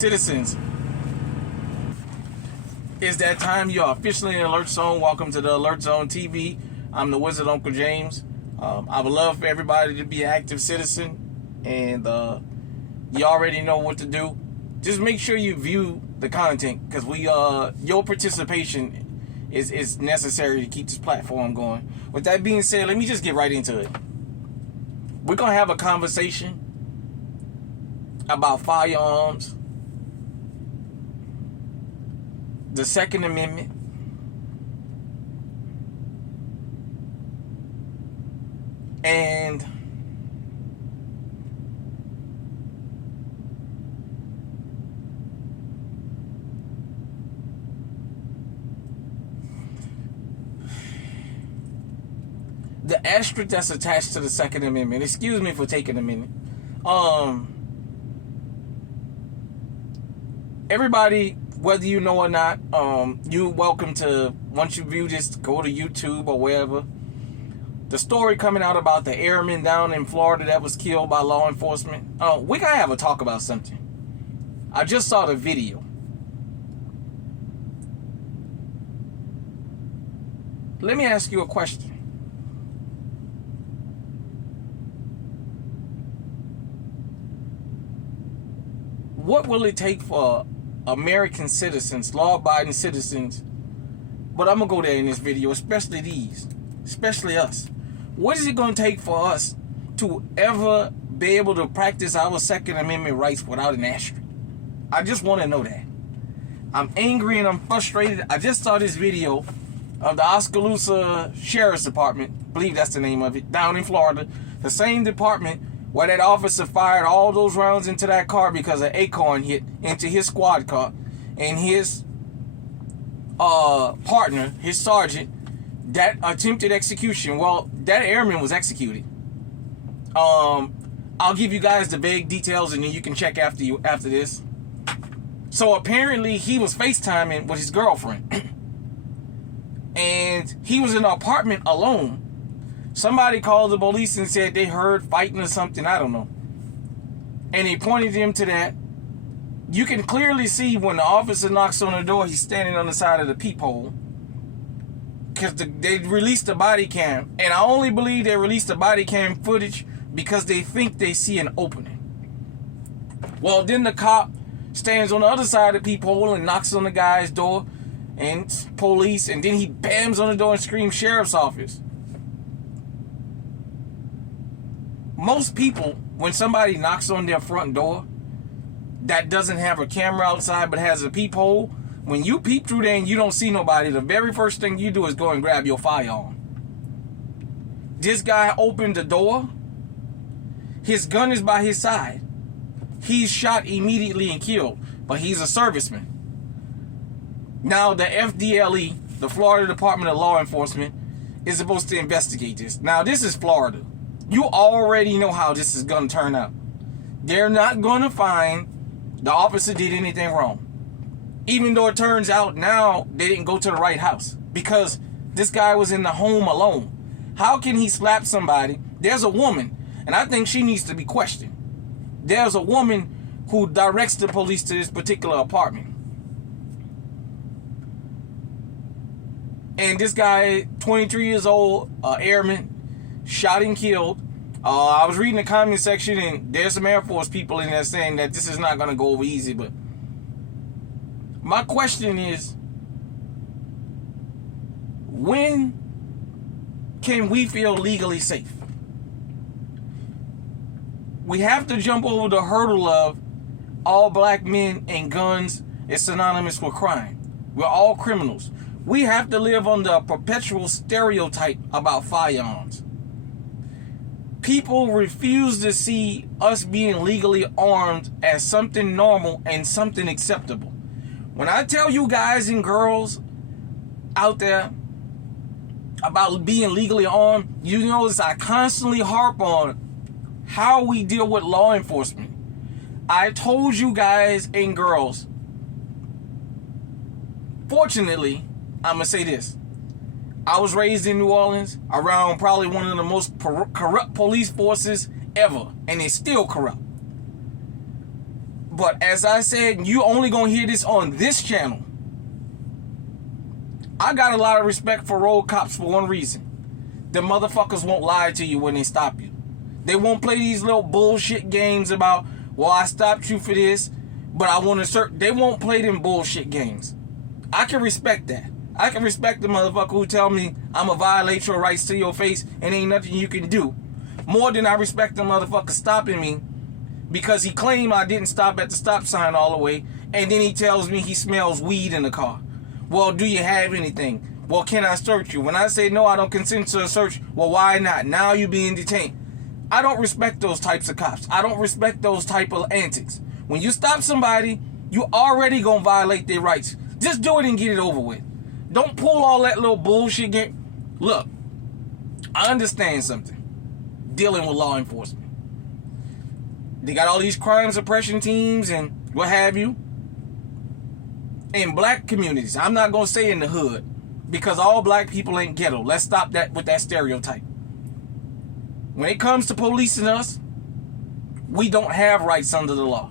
Citizens, it's that time. You are officially in Alert Zone. Welcome to the Alert Zone TV. I'm the Wizard Uncle James. I would love for everybody to be an active citizen, and you already know what to do. Just make sure you view the content, because your participation is necessary to keep this platform going. With that being said, let me just get right into it. We're gonna have a conversation about firearms, the Second Amendment, and the asterisk that's attached to the Second Amendment. Excuse me for taking a minute. Everybody, whether you know or not, you're welcome to, once you view this, go to YouTube or wherever. The story coming out about the airman down in Florida that was killed by law enforcement. We gotta have a talk about something. I just saw the video. Let me ask you a question. What will it take for American citizens, law-abiding citizens, but I'm going to go there in this video, especially us. What is it going to take for us to ever be able to practice our Second Amendment rights without an asterisk? I just want to know that. I'm angry and I'm frustrated. I just saw this video of the Oskaloosa Sheriff's Department, I believe that's the name of it, down in Florida. The same department where that officer fired all those rounds into that car because an acorn hit into his squad car, and his partner, his sergeant, that attempted execution. Well, that airman was executed. I'll give you guys the vague details, and then you can check after this. So apparently he was FaceTiming with his girlfriend, and he was in an apartment alone. Somebody called the police and said they heard fighting or something, I don't know. And they pointed him to that. You can clearly see when the officer knocks on the door, he's standing on the side of the peephole. Because they released the body cam. And I only believe they released the body cam footage because they think they see an opening. Well, then the cop stands on the other side of the peephole and knocks on the guy's door, and police, and then he bams on the door and screams, "Sheriff's office." Most people, when somebody knocks on their front door that doesn't have a camera outside but has a peephole, when you peep through there and you don't see nobody, the very first thing you do is go and grab your firearm. This guy opened the door. His gun is by his side. He's shot immediately and killed, but he's a serviceman. Now the FDLE, the Florida Department of Law Enforcement, is supposed to investigate this. Now this is Florida. You already know how this is going to turn out. They're not going to find the officer did anything wrong. Even though it turns out now they didn't go to the right house, because this guy was in the home alone. How can he slap somebody? There's a woman, and I think she needs to be questioned. There's a woman who directs the police to this particular apartment. And this guy, 23 years old, airman, shot and killed. I was reading the comment section, and there's some Air Force people in there saying that this is not going to go over easy. But my question is, when can we feel legally safe? We have to jump over the hurdle of all black men and guns is synonymous with crime. We're all criminals. We have to live under a perpetual stereotype about firearms. People refuse to see us being legally armed as something normal and something acceptable. When I tell you guys and girls out there about being legally armed, you notice I constantly harp on how we deal with law enforcement. I told you guys and girls, fortunately, I'm going to say this. I was raised in New Orleans around probably one of the most corrupt police forces ever, and it's still corrupt. But as I said, you only gonna hear this on this channel. I got a lot of respect for road cops for one reason. The motherfuckers won't lie to you when they stop you. They won't play these little bullshit games about, well, I stopped you for this, but I want to search. They won't play them bullshit games. I can respect that. I can respect the motherfucker who tell me I'ma violate your rights to your face and ain't nothing you can do. More than I respect the motherfucker stopping me because he claimed I didn't stop at the stop sign all the way, and then he tells me he smells weed in the car. Well, do you have anything? Well, can I search you? When I say no, I don't consent to a search, well, why not? Now you being detained. I don't respect those types of cops. I don't respect those type of antics. When you stop somebody, you already gonna violate their rights. Just do it and get it over with. Don't pull all that little bullshit game. Look, I understand something. Dealing with law enforcement. They got all these crime suppression teams and what have you. In black communities, I'm not gonna say in the hood, because all black people ain't ghetto. Let's stop that with that stereotype. When it comes to policing us, we don't have rights under the law.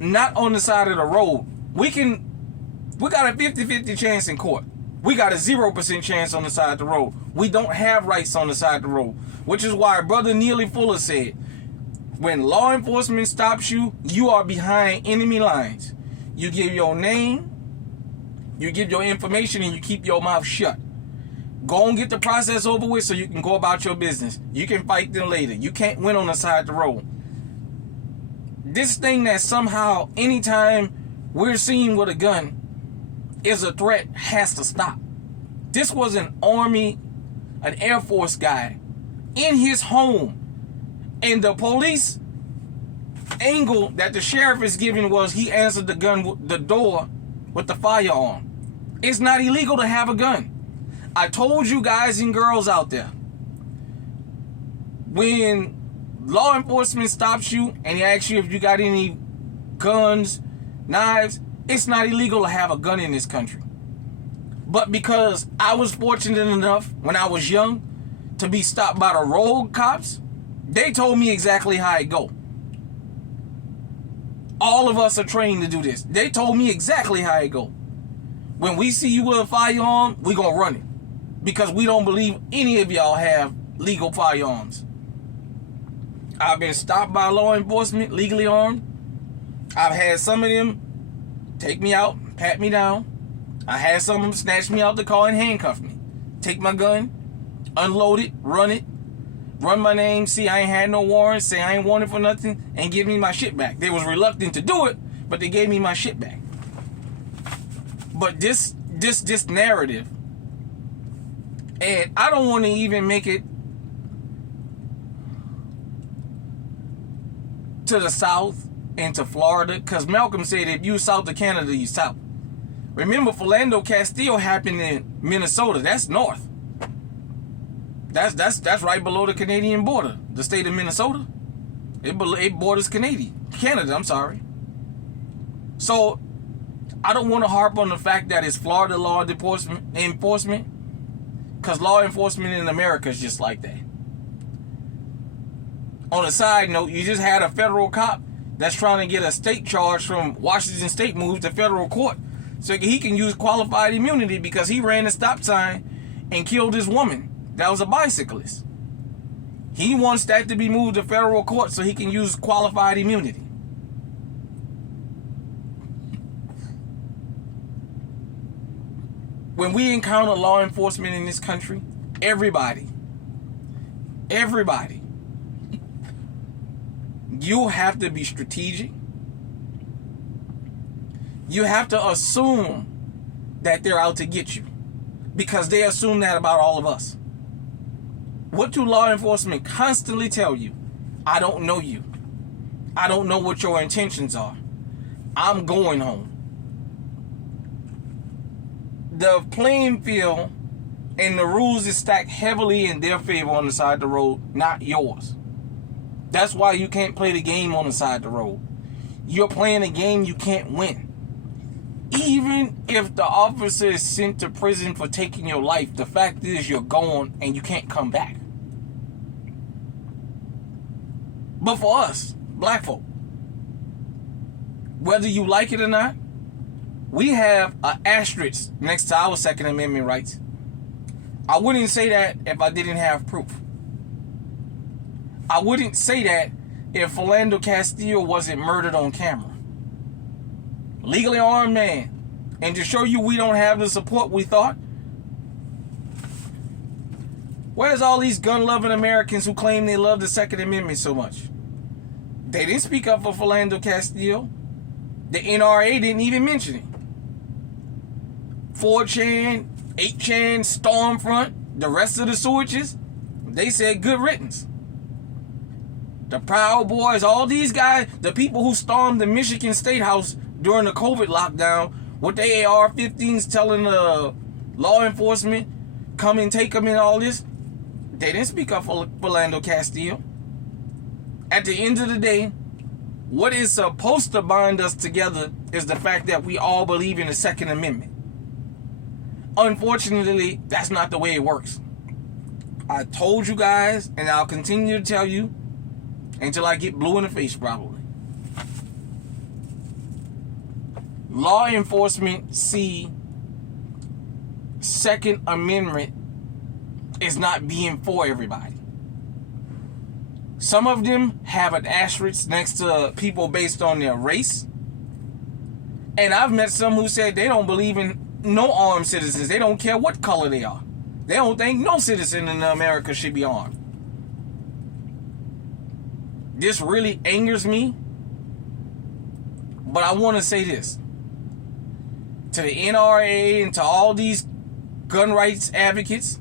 Not on the side of the road. We got a 50-50 chance in court. We got a 0% chance on the side of the road. We don't have rights on the side of the road. Which is why Brother Neely Fuller said, when law enforcement stops you, you are behind enemy lines. You give your name, you give your information, and you keep your mouth shut. Go and get the process over with so you can go about your business. You can fight them later. You can't win on the side of the road. This thing that somehow, anytime we're seen with a gun is a threat, has to stop. This was an Army, an Air Force guy in his home. And the police angle that the sheriff is giving was he answered the door with the firearm. It's not illegal to have a gun. I told you guys and girls out there, when law enforcement stops you and he asks you if you got any guns, knives, it's not illegal to have a gun in this country. But because I was fortunate enough when I was young to be stopped by the road cops, they told me exactly how it go. All of us are trained to do this. They told me exactly how it go. When we see you with a firearm, we gonna run it. Because we don't believe any of y'all have legal firearms. I've been stopped by law enforcement, legally armed. I've had some of them take me out, pat me down. I had some of them snatch me out the car and handcuff me. Take my gun, unload it, run my name, see I ain't had no warrants, say I ain't wanted for nothing, and give me my shit back. They was reluctant to do it, but they gave me my shit back. But this narrative, and I don't want to even make it to the South and to Florida, because Malcolm said if you south of Canada, you south. Remember, Philando Castile happened in Minnesota. That's north. That's right below the Canadian border. The state of Minnesota. It borders Canada, I'm sorry. So, I don't want to harp on the fact that it's Florida law enforcement, because law enforcement in America is just like that. On a side note, you just had a federal cop that's trying to get a state charge from Washington State moved to federal court so he can use qualified immunity because he ran a stop sign and killed this woman that was a bicyclist. He wants that to be moved to federal court so he can use qualified immunity. When we encounter law enforcement in this country, everybody, you have to be strategic. You have to assume that they're out to get you, because they assume that about all of us. What do law enforcement constantly tell you? I don't know you. I don't know what your intentions are. I'm going home. The playing field and the rules is stacked heavily in their favor on the side of the road, not yours. That's why you can't play the game on the side of the road. You're playing a game you can't win. Even if the officer is sent to prison for taking your life, the fact is you're gone and you can't come back. But for us, black folk, whether you like it or not, we have an asterisk next to our Second Amendment rights. I wouldn't say that if I didn't have proof. I wouldn't say that if Philando Castile wasn't murdered on camera. Legally armed man. And to show you we don't have the support we thought. Where's all these gun-loving Americans who claim they love the Second Amendment so much? They didn't speak up for Philando Castile. The NRA didn't even mention it. 4chan, 8chan, Stormfront, the rest of the sewages, they said good riddance. The Proud Boys, all these guys, the people who stormed the Michigan State House during the COVID lockdown with the AR-15s telling law enforcement, come and take them and all this, they didn't speak up for Philando Castile. At the end of the day, what is supposed to bind us together is the fact that we all believe in the Second Amendment. Unfortunately, that's not the way it works. I told you guys, and I'll continue to tell you until I get blue in the face, probably. Law enforcement see Second Amendment is not being for everybody. Some of them have an asterisk next to people based on their race. And I've met some who said they don't believe in no armed citizens. They don't care what color they are. They don't think no citizen in America should be armed. This really angers me. But I want to say this. To the NRA and to all these gun rights advocates,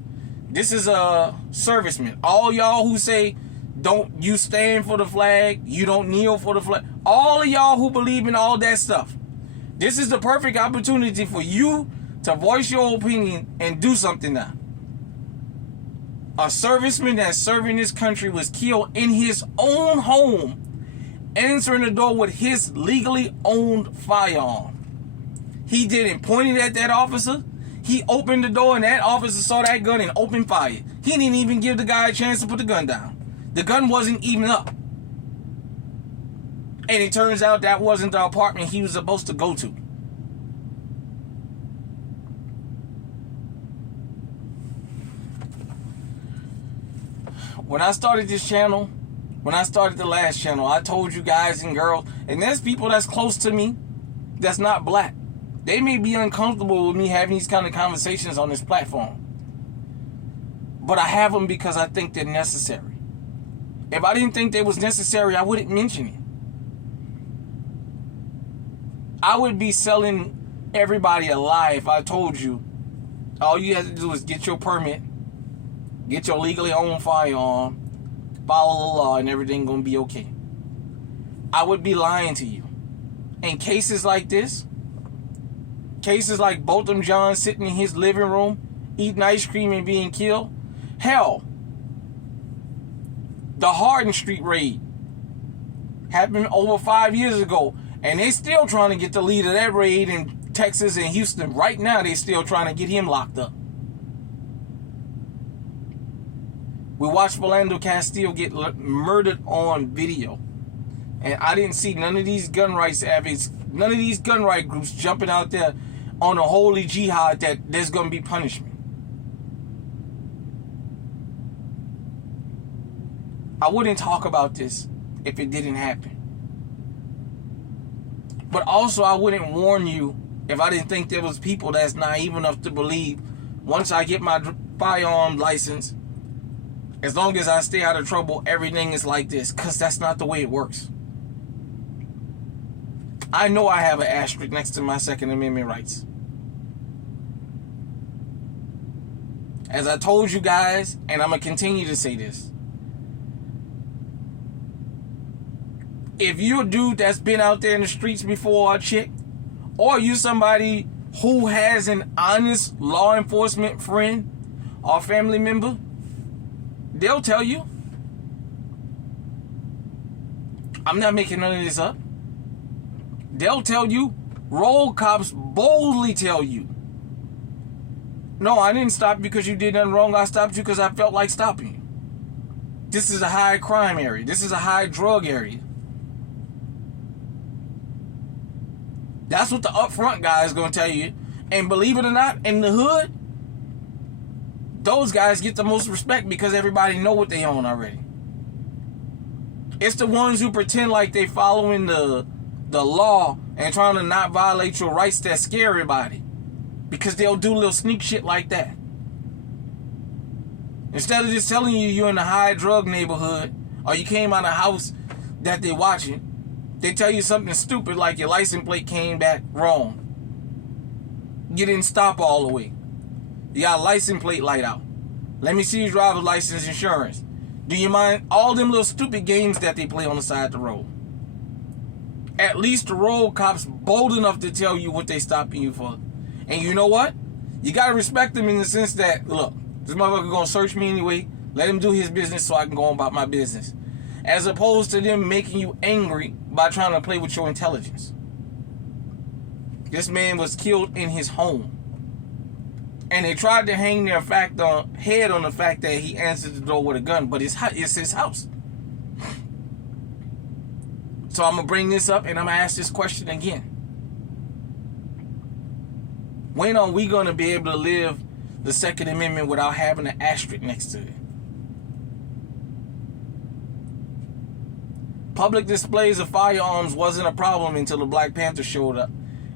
this is a serviceman. All y'all who say, don't you stand for the flag, you don't kneel for the flag. All of y'all who believe in all that stuff. This is the perfect opportunity for you to voice your opinion and do something now. A serviceman that's serving this country was killed in his own home, answering the door with his legally owned firearm. He didn't point it at that officer. He opened the door and that officer saw that gun and opened fire. He didn't even give the guy a chance to put the gun down. The gun wasn't even up. And it turns out that wasn't the apartment he was supposed to go to. When I started this channel, when I started the last channel, I told you guys and girls, and there's people that's close to me that's not black. They may be uncomfortable with me having these kind of conversations on this platform. But I have them because I think they're necessary. If I didn't think they was necessary, I wouldn't mention it. I would be selling everybody a lie if I told you all you have to do is get your permit, get your legally owned firearm, follow the law, and everything gonna be okay. I would be lying to you. In cases like this, cases like Botham John sitting in his living room, eating ice cream and being killed, hell, the Hardin Street raid happened over 5 years ago, and they still trying to get the lead of that raid in Texas and Houston. Right now, they still trying to get him locked up. We watched Philando Castile get murdered on video, and I didn't see none of these gun rights advocates, none of these gun right groups jumping out there on a holy jihad that there's going to be punishment. I wouldn't talk about this if it didn't happen. But also, I wouldn't warn you if I didn't think there was people that's naive enough to believe once I get my firearm license, as long as I stay out of trouble, everything is like this. Because that's not the way it works. I know I have an asterisk next to my Second Amendment rights. As I told you guys, and I'm going to continue to say this. If you're a dude that's been out there in the streets before, a chick, or you somebody who has an honest law enforcement friend or family member, they'll tell you. I'm not making none of this up. They'll tell you. Roll cops boldly tell you. No, I didn't stop you because you did nothing wrong. I stopped you because I felt like stopping you. This is a high crime area. This is a high drug area. That's what the upfront guy is going to tell you. And believe it or not, in the hood, those guys get the most respect because everybody know what they own already. It's the ones who pretend like they following the law and trying to not violate your rights that scare everybody, because they'll do little sneak shit like that. Instead of just telling you you're in a high drug neighborhood or you came out of a house that they're watching, they tell you something stupid like your license plate came back wrong. You didn't stop all the way. You got a license plate light out. Let me see your driver's license, insurance. Do you mind? All them little stupid games that they play on the side of the road. At least the road cops bold enough to tell you what they stopping you for. And you know what? You got to respect them in the sense that, look, this motherfucker going to search me anyway. Let him do his business so I can go on about my business. As opposed to them making you angry by trying to play with your intelligence. This man was killed in his home. And they tried to hang their head on the fact that he answered the door with a gun, but it's his house. So I'm going to bring this up and I'm going to ask this question again. When are we going to be able to live the Second Amendment without having an asterisk next to it? Public displays of firearms wasn't a problem until the Black Panthers showed up.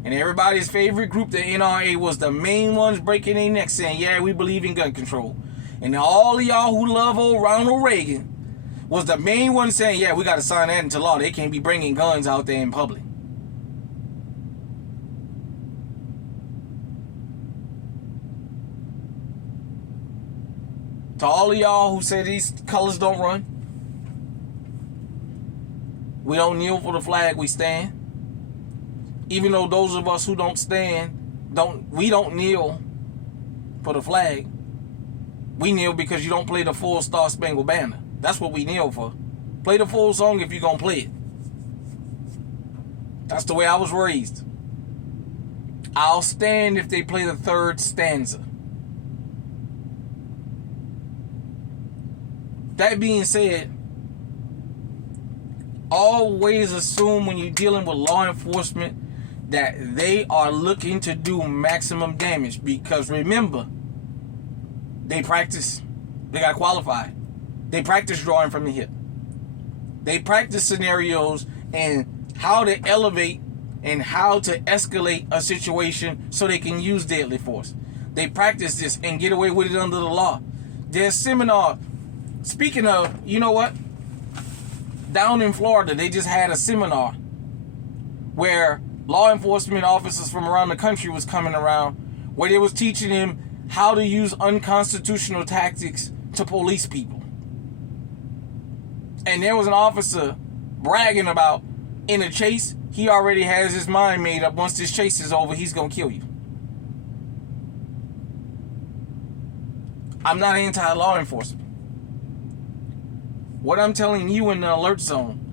And everybody's favorite group, the NRA, was the main ones breaking their necks saying, yeah, we believe in gun control. And all of y'all who love old Ronald Reagan was the main one saying, yeah, we got to sign that into law. They can't be bringing guns out there in public. To all of y'all who say these colors don't run, we don't kneel for the flag, we stand. Even though those of us who don't stand, we don't kneel for the flag. We kneel because you don't play the full Star Spangled Banner. That's what we kneel for. Play the full song if you're going to play it. That's the way I was raised. I'll stand if they play the third stanza. That being said, always assume when you're dealing with law enforcement that they are looking to do maximum damage, because remember, they practice. They got qualified. They practice drawing from the hip. They practice scenarios and how to elevate and how to escalate a situation so they can use deadly force. They practice this and get away with it under the law. There's seminar. Speaking of, you know what? Down in Florida, they just had a seminar where law enforcement officers from around the country was coming around, where they was teaching them how to use unconstitutional tactics to police people. And there was an officer bragging about, in a chase, he already has his mind made up. Once this chase is over, he's going to kill you. I'm not anti-law enforcement. What I'm telling you in the alert zone,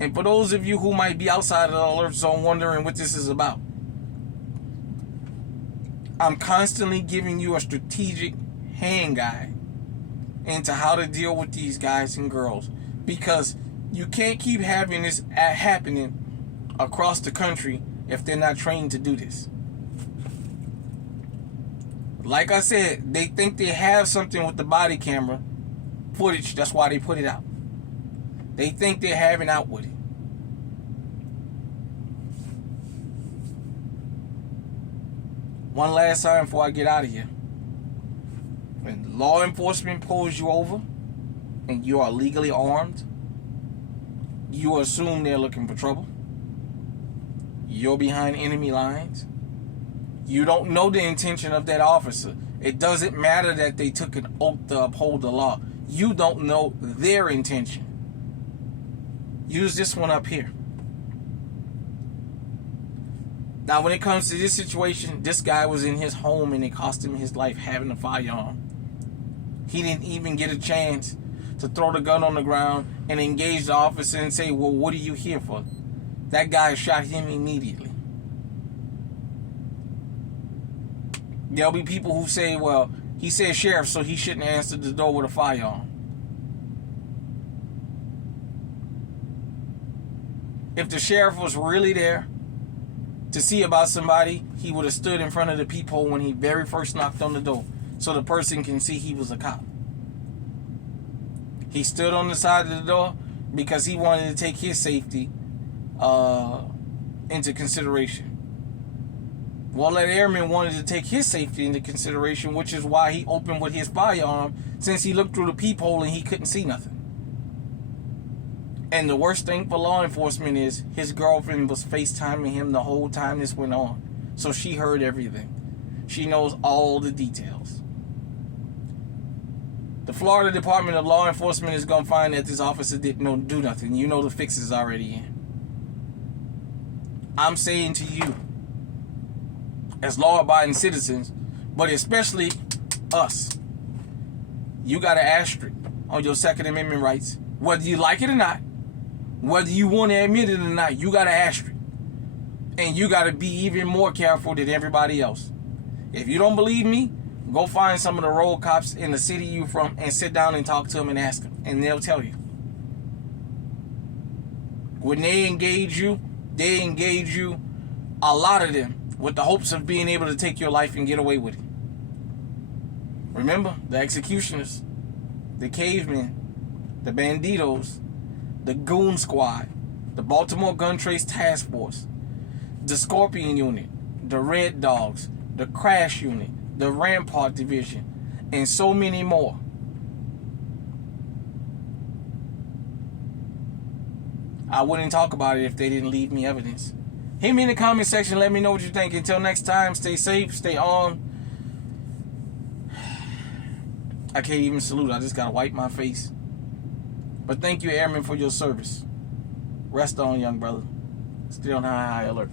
and for those of you who might be outside of the alert zone wondering what this is about, I'm constantly giving you a strategic hand guide into how to deal with these guys and girls, because you can't keep having this happening across the country if they're not trained to do this. Like I said, they think they have something with the body camera footage. That's why they put it out. They think they're having out with it. One last time before I get out of here. When law enforcement pulls you over and you are legally armed, you assume they're looking for trouble. You're behind enemy lines. You don't know the intention of that officer. It doesn't matter that they took an oath to uphold the law. You don't know their intention. Use this one up here. Now, when it comes to this situation, this guy was in his home and it cost him his life having a firearm. He didn't even get a chance to throw the gun on the ground and engage the officer and say, well, what are you here for? That guy shot him immediately. There'll be people who say, well, he said sheriff, so he shouldn't answer the door with a firearm. If the sheriff was really there to see about somebody, he would have stood in front of the peephole when he very first knocked on the door, so the person can see he was a cop. He stood on the side of the door because he wanted to take his safety into consideration. Well, that airman wanted to take his safety into consideration, which is why he opened with his firearm, since he looked through the peephole and he couldn't see nothing. And the worst thing for law enforcement is his girlfriend was FaceTiming him the whole time this went on. So she heard everything. She knows all the details. The Florida Department of Law Enforcement is going to find that this officer didn't do nothing. You know the fix is already in. I'm saying to you, as law-abiding citizens, but especially us, you got an asterisk on your Second Amendment rights. Whether you like it or not, whether you want to admit it or not, you got an asterisk. And you got to be even more careful than everybody else. If you don't believe me, go find some of the road cops in the city you from and sit down and talk to them and ask them. And they'll tell you. When they engage you, a lot of them, with the hopes of being able to take your life and get away with it. Remember, the executioners, the cavemen, the banditos, the goon squad, the Baltimore Gun Trace Task Force, the Scorpion Unit, the Red Dogs, the Crash Unit, the Rampart Division, and so many more. I wouldn't talk about it if they didn't leave me evidence. Hit me in the comment section. Let me know what you think. Until next time, stay safe, stay on. I can't even salute. I just got to wipe my face. But thank you, Airman, for your service. Rest on, young brother. Stay on high alert.